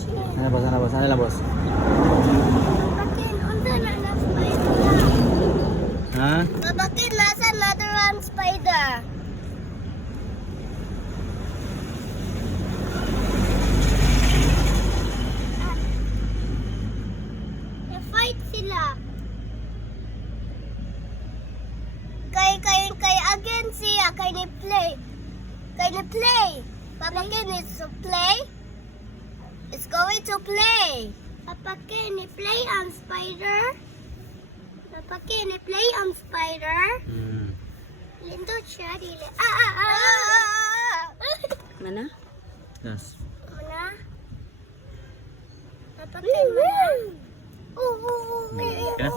Sana boss, sana boss, sana lang boss. Babakin, unsa na na spider? Ha? Babakin, nasa another one spider. I-fight sila. Kay again siya, kay ni play. Kay ni play. Babakin is to play. It's going to play. Babakin, ni play on spider. Babakin, ni play on spider. Lindot siya, dili. Mana? Yes. Mana? Babakin, mana? Okay.